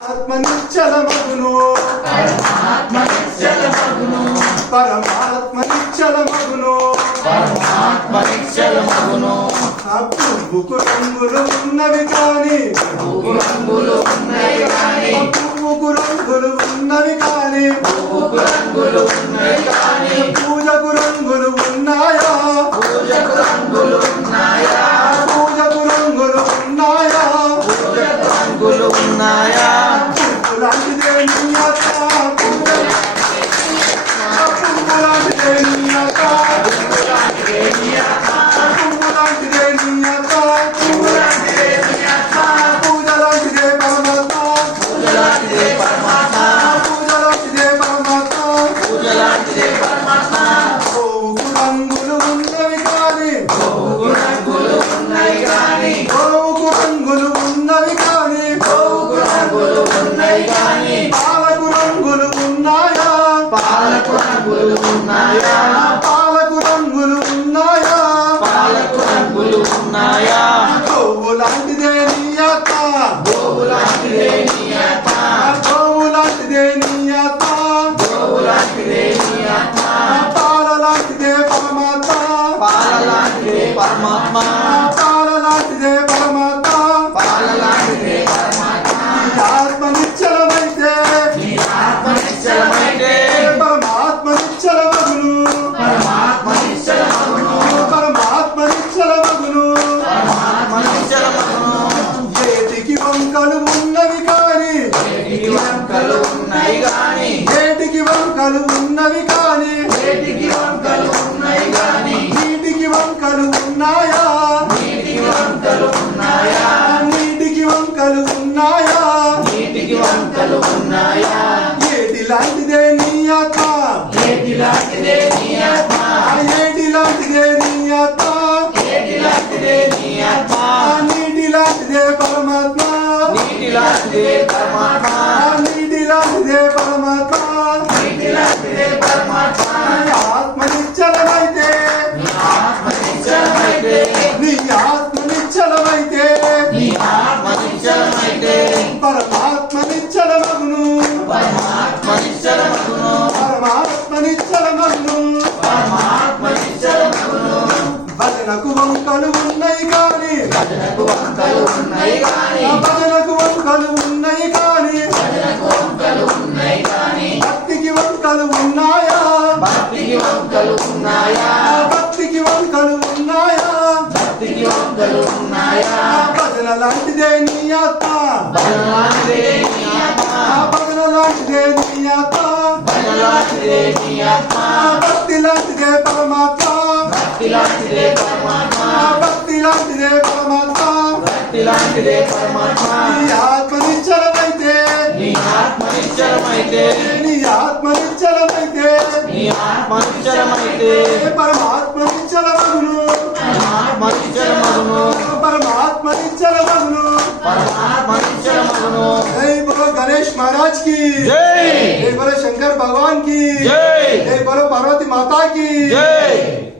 ఆత్మ నిశ్చలమగును పరమాత్మ నిశ్చలమగును ఆత్మనిశ్చలమగును ఆ పువ్వుకు రంగులు ఉన్నవి కాని bendiga. ఉన్నాయా? పాలకు రంగులు ఉన్నాయా? పాలకు రంగులు ఉన్నాయా? పువ్వు లాంటిదే నీ అత్త గోవులాంటిదే నీ ఆత్మ పువ్వు లాంటిదే నీ అత్త గోవులాంటిదే నీ ఆత్మ పాల లాంటిదే పరమాత్మ. పాలలాంటిదే పరమాత్మ. పాల లాంటిదే పరమాత్మ. పాలలాంటిదే పరమాత్మ. నీ వంకలు ఉన్నవి కాని. ఏటికి వంకలు ఉన్నాయి గాని నీటికి వంకలు ఉన్నాయా? నీటికి వంకలు ఉన్నాయా? నీటికి వంకలు ఉన్నాయా? నీటికి వంకలు ఉన్నాయా? ఏటి లాంటిదే నీ అత్త ఏటి లాంటిదే నీ ఆత్మ? ఏటి లాంటిదే నీ అత్త ఏటి లాంటిదే నీ ఆత్మ? నీటి లాంటిదే పరమాత్మ? నీటి లాంటిదే పరమాత్మ? పరమాత్మ నిశ్చలమగును పరమాత్మ నిశ్చలమగును పరమాత్మ నిశ్చలమగును పరమాత్మ నిశ్చలమగును భజనకు వంకలు ఉన్నాయి కానీ. భజనకు వంకలు ఉన్నాయి ఆ భజనకు వంకలు ఉన్నాయి కానీ. భజనకు వంకలు ఉన్నాయి గాని భక్తికి వంకలు ఉన్నాయా? భక్తికి వంకలు ఉన్నాయా? భక్తికి వంకలు ఉన్నాయా? భక్తికి వంకలు ఉన్నాయా భజన లాంటిదే నీ ఆత్మ. భజన లాంటిదే ఆత్మ. భక్తి లాంటిదే పరమాత్మ భక్తి లాంటిదే పరమాత్మ. భక్తి లాంటిదే పరమాత్మ భక్తి లాంటిదే పరమాత్మ. నీ ఆత్మ నిశ్చలమైతే నీ ఆత్మ నిశ్చలమైతే నీ ఆత్మ నిశ్చలమైతే నీ ఆత్మ నిశ్చలమైతే పరమాత్మ నిశ్చలమగును పరమాత్మ నిశ్చలమగును परिचर बोलो गणेश महाराज की। जय। बोलो शंकर भगवान की। जय बोलो पार्वती माता की। जय।